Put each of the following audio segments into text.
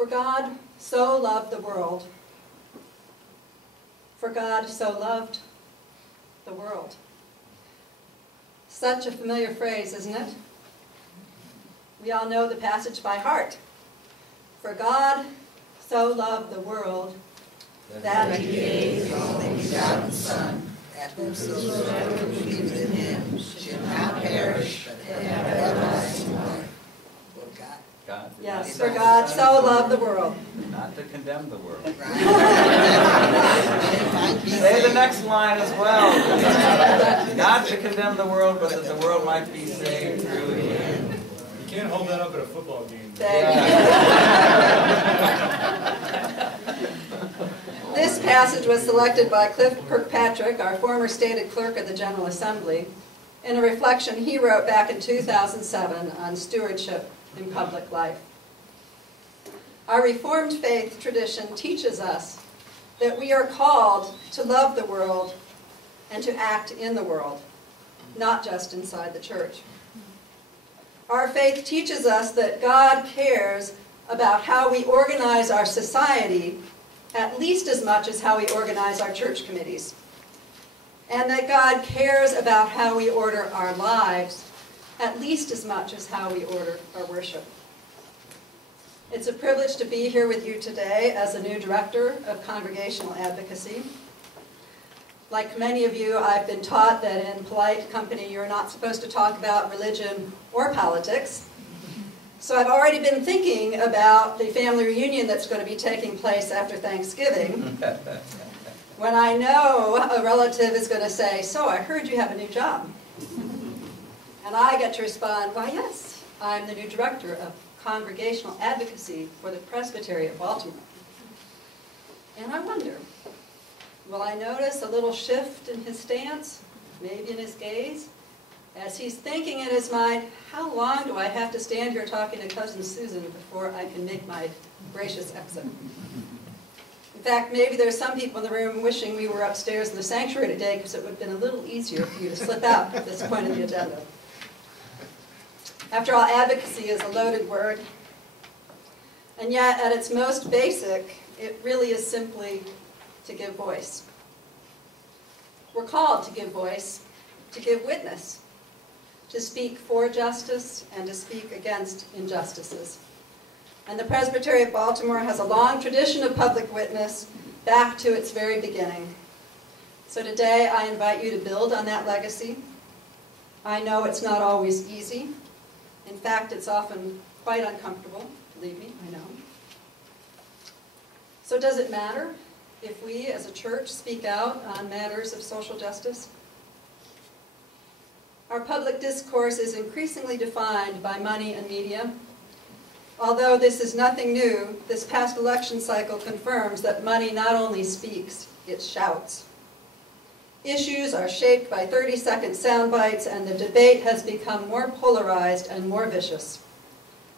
For God so loved the world. For God so loved the world. Such a familiar phrase, isn't it? We all know the passage by heart. For God so loved the world that He gave His only begotten Son, that whosoever believeth in Him should not perish, but have everlasting life. God. Yes, for God so loved the world. Not to condemn the world. Say the next line as well. Not to condemn the world, but that the world might be saved through Him. You can't hold that up at a football game. This passage was selected by Cliff Kirkpatrick, our former stated clerk of the General Assembly, in a reflection he wrote back in 2007 on stewardship in public life. Our Reformed faith tradition teaches us that we are called to love the world and to act in the world, not just inside the church. Our faith teaches us that God cares about how we organize our society at least as much as how we organize our church committees, and that God cares about how we order our lives at least as much as how we order our worship. It's a privilege to be here with you today as a new director of Congregational Advocacy. Like many of you, I've been taught that in polite company you're not supposed to talk about religion or politics. So I've already been thinking about the family reunion that's going to be taking place after Thanksgiving, when I know a relative is going to say, "So I heard you have a new job." And I get to respond, "Why, yes, I'm the new director of Congregational Advocacy for the Presbytery of Baltimore." And I wonder, will I notice a little shift in his stance, maybe in his gaze, as he's thinking in his mind, how long do I have to stand here talking to Cousin Susan before I can make my gracious exit? In fact, maybe there's some people in the room wishing we were upstairs in the sanctuary today because it would have been a little easier for you to slip out at this point in the agenda. After all, advocacy is a loaded word, and yet at its most basic, it really is simply to give voice. We're called to give voice, to give witness, to speak for justice and to speak against injustices. And the Presbytery of Baltimore has a long tradition of public witness back to its very beginning. So today I invite you to build on that legacy. I know it's not always easy. In fact, it's often quite uncomfortable, believe me, I know. So does it matter if we as a church speak out on matters of social justice? Our public discourse is increasingly defined by money and media. Although this is nothing new, this past election cycle confirms that money not only speaks, it shouts. Issues are shaped by 30-second sound bites, and the debate has become more polarized and more vicious.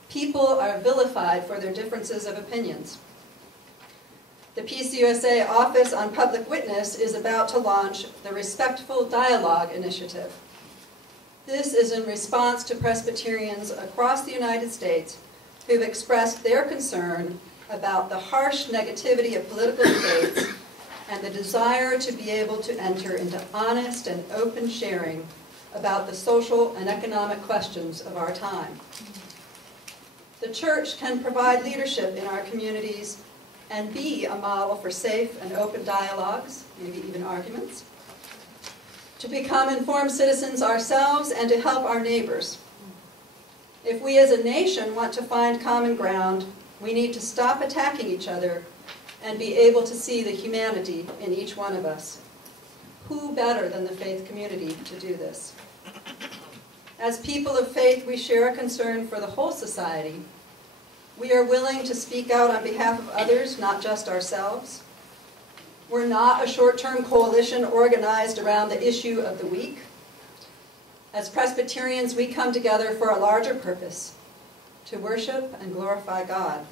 People are vilified for their differences of opinions. The PCUSA Office on Public Witness is about to launch the Respectful Dialogue Initiative. This is in response to Presbyterians across the United States who've expressed their concern about the harsh negativity of political debates and the desire to be able to enter into honest and open sharing about the social and economic questions of our time. The church can provide leadership in our communities and be a model for safe and open dialogues, maybe even arguments, to become informed citizens ourselves and to help our neighbors. If we as a nation want to find common ground, we need to stop attacking each other and be able to see the humanity in each one of us. Who better than the faith community to do this? As people of faith, we share a concern for the whole society. We are willing to speak out on behalf of others, not just ourselves. We're not a short-term coalition organized around the issue of the week. As Presbyterians, we come together for a larger purpose, to worship and glorify God.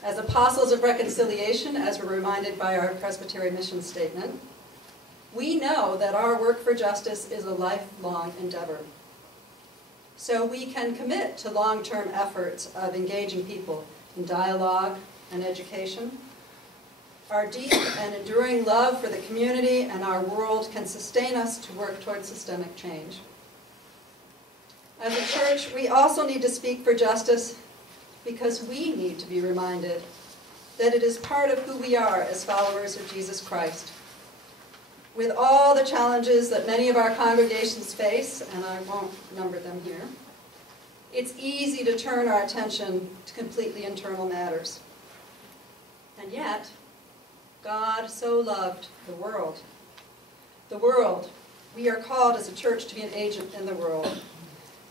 As apostles of reconciliation, as we're reminded by our Presbytery mission statement, we know that our work for justice is a lifelong endeavor. So we can commit to long-term efforts of engaging people in dialogue and education. Our deep and enduring love for the community and our world can sustain us to work towards systemic change. As a church, we also need to speak for justice because we need to be reminded that it is part of who we are as followers of Jesus Christ. With all the challenges that many of our congregations face, and I won't number them here, it's easy to turn our attention to completely internal matters. And yet, God so loved the world. The world. We are called as a church to be an agent in the world.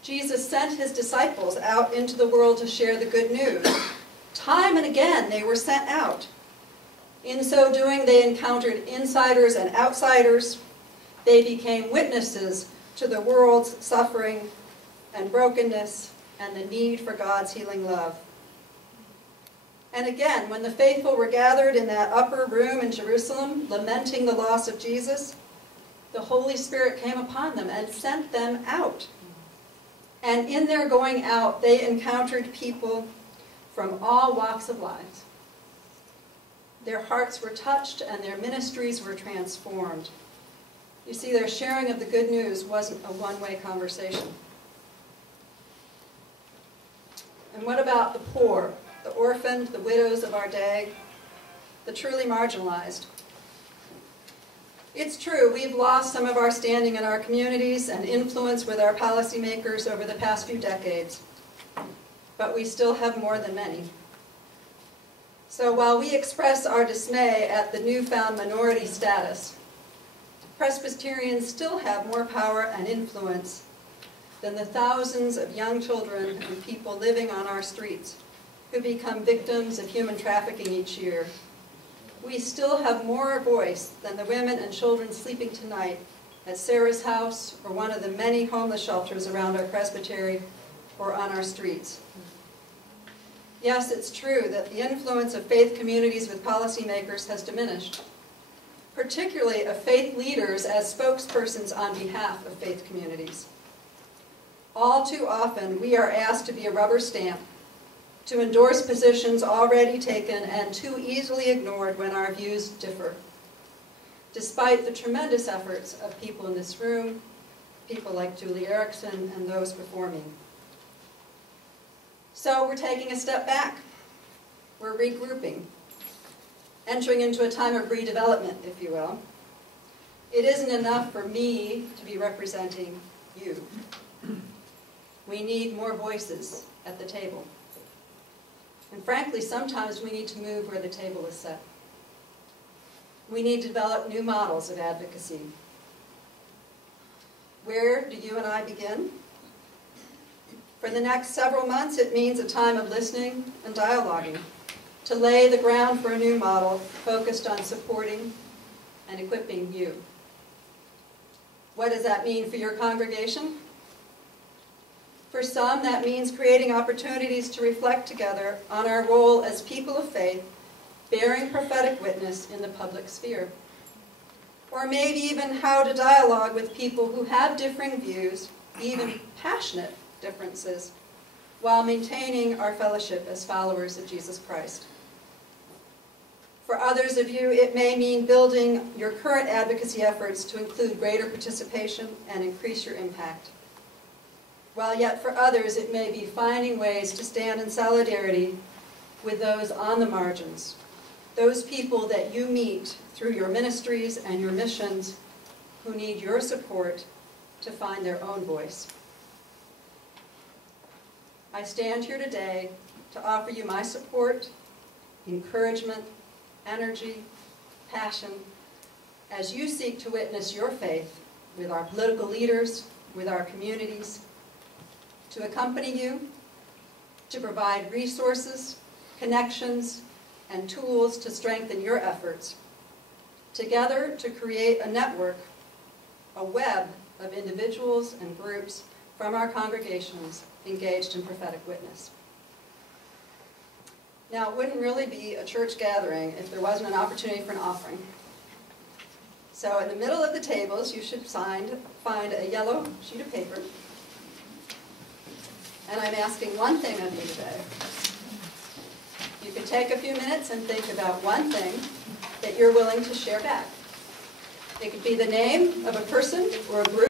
Jesus sent his disciples out into the world to share the good news. Time and again, they were sent out. In so doing, they encountered insiders and outsiders. They became witnesses to the world's suffering and brokenness and the need for God's healing love. And again, when the faithful were gathered in that upper room in Jerusalem, lamenting the loss of Jesus, the Holy Spirit came upon them and sent them out. And in their going out, they encountered people from all walks of life. Their hearts were touched and their ministries were transformed. You see, their sharing of the good news wasn't a one-way conversation. And what about the poor, the orphaned, the widows of our day, the truly marginalized? It's true, we've lost some of our standing in our communities and influence with our policymakers over the past few decades, but we still have more than many. So while we express our dismay at the newfound minority status, Presbyterians still have more power and influence than the thousands of young children and people living on our streets who become victims of human trafficking each year. We still have more voice than the women and children sleeping tonight at Sarah's house or one of the many homeless shelters around our presbytery or on our streets. Yes, it's true that the influence of faith communities with policymakers has diminished, particularly of faith leaders as spokespersons on behalf of faith communities. All too often, we are asked to be a rubber stamp, to endorse positions already taken and too easily ignored when our views differ, despite the tremendous efforts of people in this room, people like Julie Erickson and those before me. So we're taking a step back. We're regrouping, entering into a time of redevelopment, if you will. It isn't enough for me to be representing you. We need more voices at the table. And frankly, sometimes we need to move where the table is set. We need to develop new models of advocacy. Where do you and I begin? For the next several months, it means a time of listening and dialoguing to lay the ground for a new model focused on supporting and equipping you. What does that mean for your congregation? For some, that means creating opportunities to reflect together on our role as people of faith, bearing prophetic witness in the public sphere. Or maybe even how to dialogue with people who have differing views, even passionate differences, while maintaining our fellowship as followers of Jesus Christ. For others of you, it may mean building your current advocacy efforts to include greater participation and increase your impact. While yet for others, it may be finding ways to stand in solidarity with those on the margins, those people that you meet through your ministries and your missions who need your support to find their own voice. I stand here today to offer you my support, encouragement, energy, passion, as you seek to witness your faith with our political leaders, with our communities, to accompany you, to provide resources, connections, and tools to strengthen your efforts, together to create a network, a web of individuals and groups from our congregations engaged in prophetic witness. Now, it wouldn't really be a church gathering if there wasn't an opportunity for an offering. So in the middle of the tables, you should find a yellow sheet of paper. And I'm asking one thing of you today. take a few minutes and think about one thing that you're willing to share back. It could be the name of a person or a group